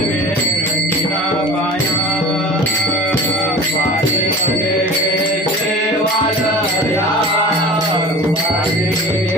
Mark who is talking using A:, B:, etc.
A: पाया पा